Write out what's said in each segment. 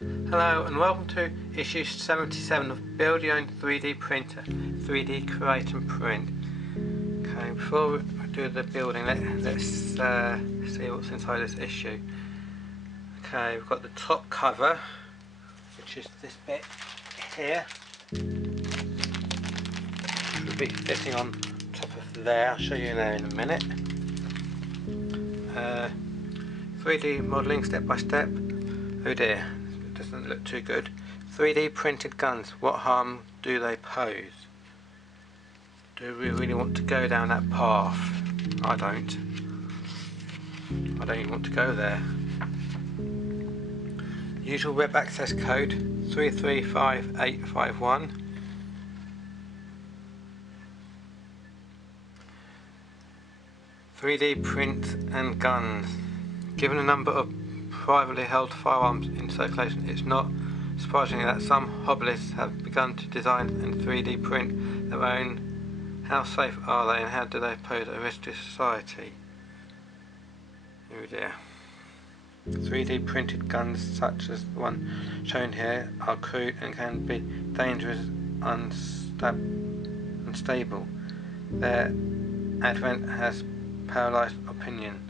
Hello and welcome to issue 77 of Build Your Own 3D Printer, 3D Create and Print. Okay, before we do the building, let's see what's inside this issue. Okay, we've got the top cover, which is this bit here. Which will be fitting on top of there. I'll show you there in a minute. 3D modelling step by step. Oh dear. Doesn't look too good. 3D printed guns, what harm do they pose? Do we really want to go down that path? I don't even want to go there. Usual web access code 335851. "3D print and guns. Given a number of privately held firearms in circulation, it's not surprising that some hobbyists have begun to design and 3D print their own. How safe are they and how do they pose a risk to society?" Oh dear. 3D printed guns such as the one shown here are crude and can be dangerous, unstable. Their advent has paralysed opinion.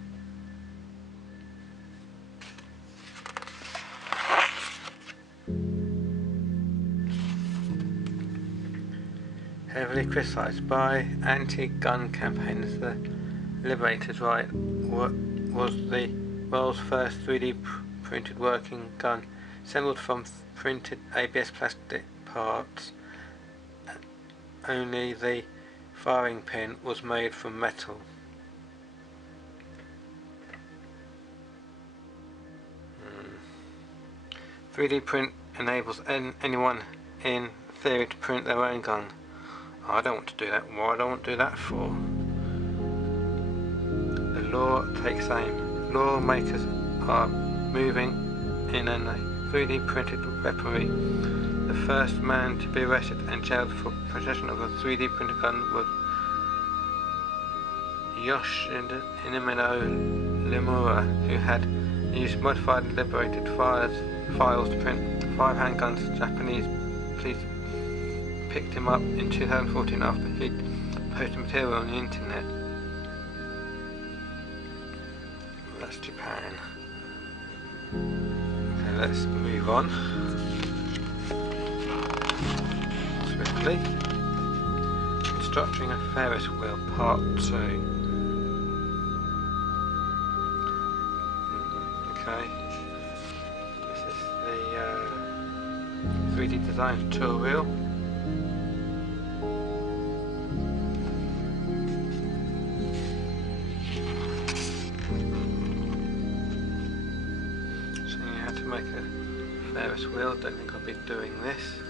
Heavily criticised by anti-gun campaigners, the Liberator's Right was the world's first 3D printed working gun, assembled from printed ABS plastic parts. Only the firing pin was made from metal. 3D print enables anyone in theory to print their own gun. I don't want to do that. Why do I want to do that for? The law takes aim. Lawmakers are moving in a 3D printed weaponry. The first man to be arrested and jailed for possession of a 3D printed gun was Yoshinimino Limura, who had used modified and liberated files to print 5 handguns. Japanese police picked him up in 2014 after he'd posted material on the internet. That's Japan. Okay, let's move on swiftly. Constructing a Ferris wheel, part 2. Okay, this is the 3D design tool wheel. Make a Ferris wheel. Don't think I'll be doing this.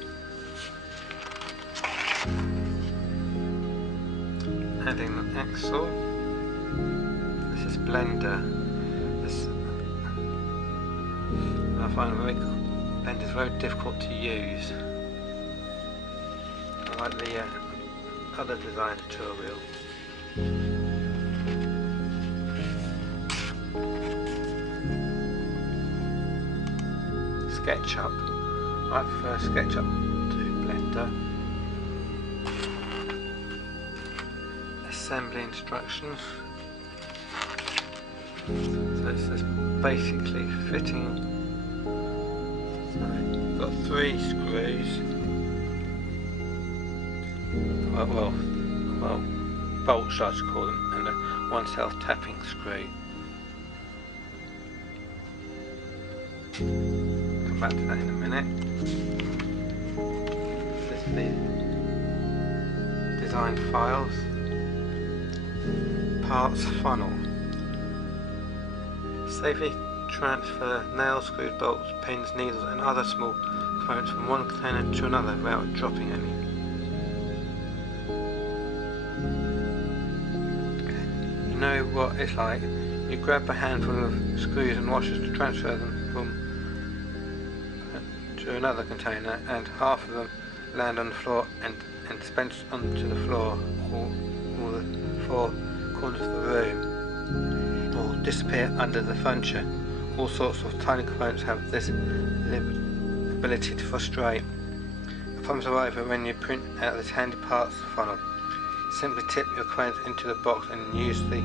Adding an axle. This is Blender. I find Blender is very difficult to use. I like the other design tool wheel. SketchUp. I prefer SketchUp to Blender. Assembly instructions. So this is basically fitting. So got 3 screws. Well, bolts I should call them, and one self-tapping screw. Back to that in a minute. This is the design files. Parts funnel. Safely transfer nails, screws, bolts, pins, needles and other small components from one container to another without dropping any. You know what it's like. You grab a handful of screws and washers to transfer them from to another container, and half of them land on the floor and dispense onto the floor or the 4 corners of the room, or disappear under the furniture, all sorts of tiny components have this ability to frustrate. The problems are over when you print out this handy parts funnel. Simply tip your components into the box and use the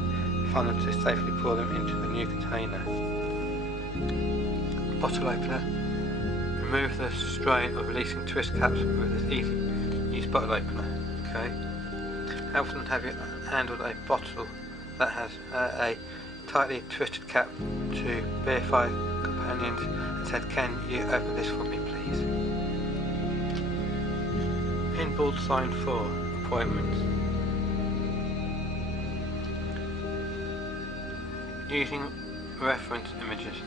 funnel to safely pour them into the new container. Bottle opener. Remove the strain of releasing twist caps with this easy use bottle opener. Okay. How often have you handled a bottle that has a tightly twisted cap to beer fire companions and said, "Can you open this for me, please?" Pinboard sign for appointments. Using reference images.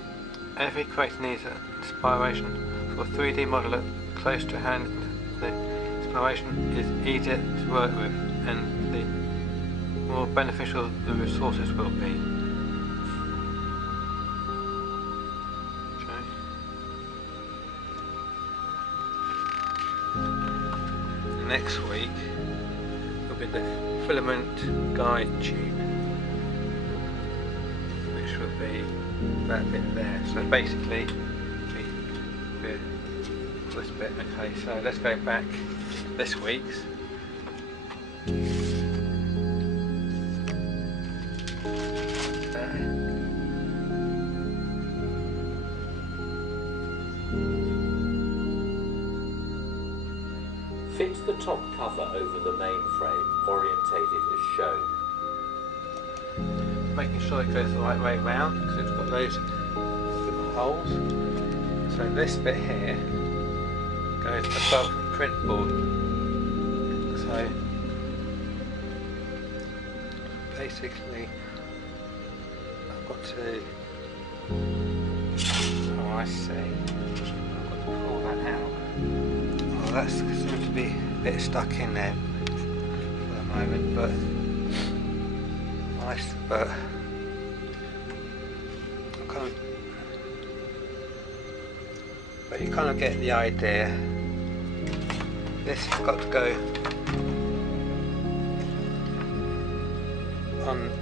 Every creator needs an inspiration for a 3D modeler close to hand. The inspiration is easier to work with and the more beneficial the resources will be. Okay. Next week will be the filament guide tube, which will be that bit there. So basically, this bit. Okay, so let's go back this week's. Fit the top cover over the main frame, orientated as shown. Making sure it goes the right way round because it's got those little holes. So this bit here goes above the print board. So basically I've got to, oh I see, I've got to pull that out. Oh, that seems to be a bit stuck in there for the moment, but nice, but you kind of get the idea. This has got to go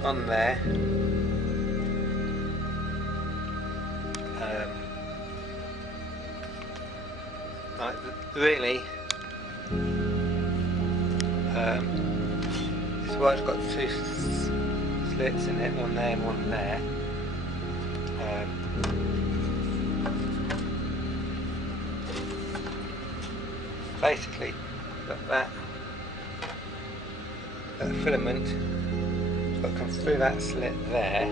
on there. Like really, this wire's got two slits in it, one there and one there. Basically, that filament has got to come through that slit there,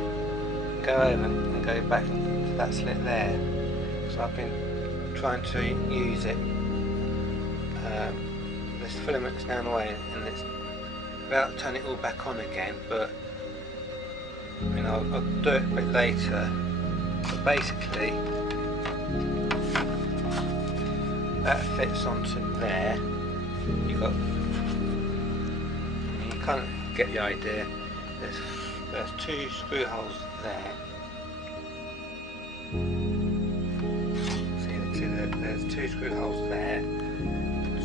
go over and go back to that slit there. So I've been trying to use it. This filament's down the way and it's about to turn it all back on again, but you know, I'll do it a bit later. But basically, that fits onto there. You kind of get the idea. There's two screw holes there. See, there's two screw holes there.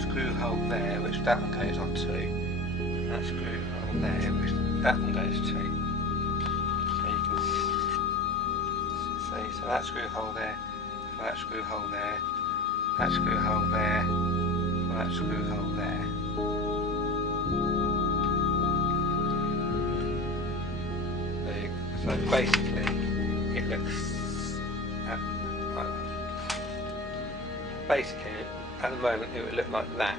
Screw hole there, which that one goes onto. And that screw hole there, which that one goes to. So you can see, so that screw hole there, that screw hole there. That screw hole there, that screw hole there. So basically, it looks like, basically at the moment it would look like that.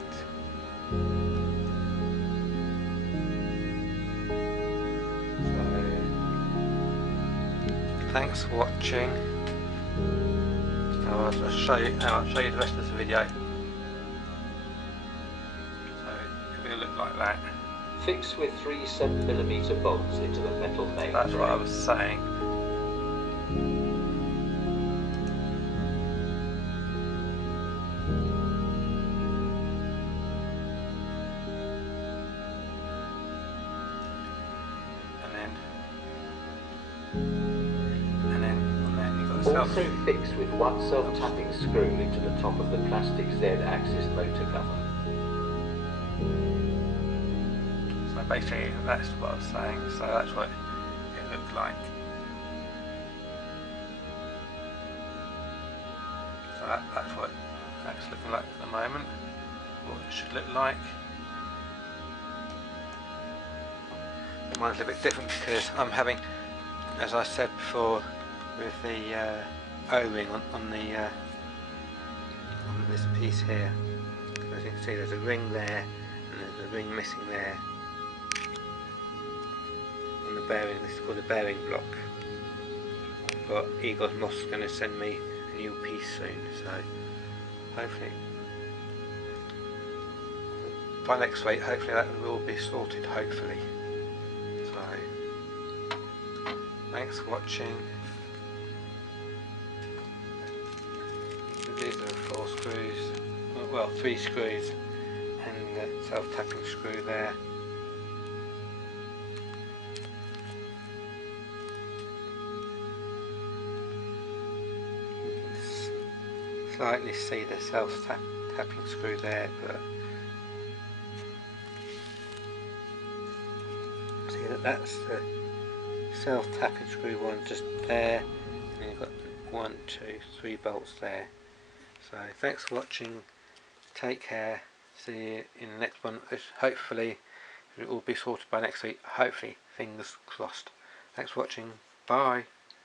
So, thanks for watching. I'll show you the rest of the video. So it will look like that. Fix with 3 7mm bolts into the metal main That's frame. what I was saying. Also fixed with one self-tapping screw into the top of the plastic Z-axis motor cover. So basically that's what I was saying, so that's what it looked like. looking like at the moment, what it should look like. Mine's a bit different because I'm having, as I said before, with the O-ring on this piece here. As you can see, there's a ring there and there's a ring missing there on the bearing. This is called the bearing block. But Egos Moss is going to send me a new piece soon, so hopefully by next week, hopefully that will be sorted. Hopefully. So thanks for watching. These are 4 screws, well 3 screws and the self-tapping screw there. You can slightly see the self-tapping screw there, but see that's the self-tapping screw one just there, and you've got 1, 2, 3 bolts there. So thanks for watching, take care, see you in the next one. Hopefully it will be sorted by next week, hopefully, fingers crossed. Thanks for watching, bye.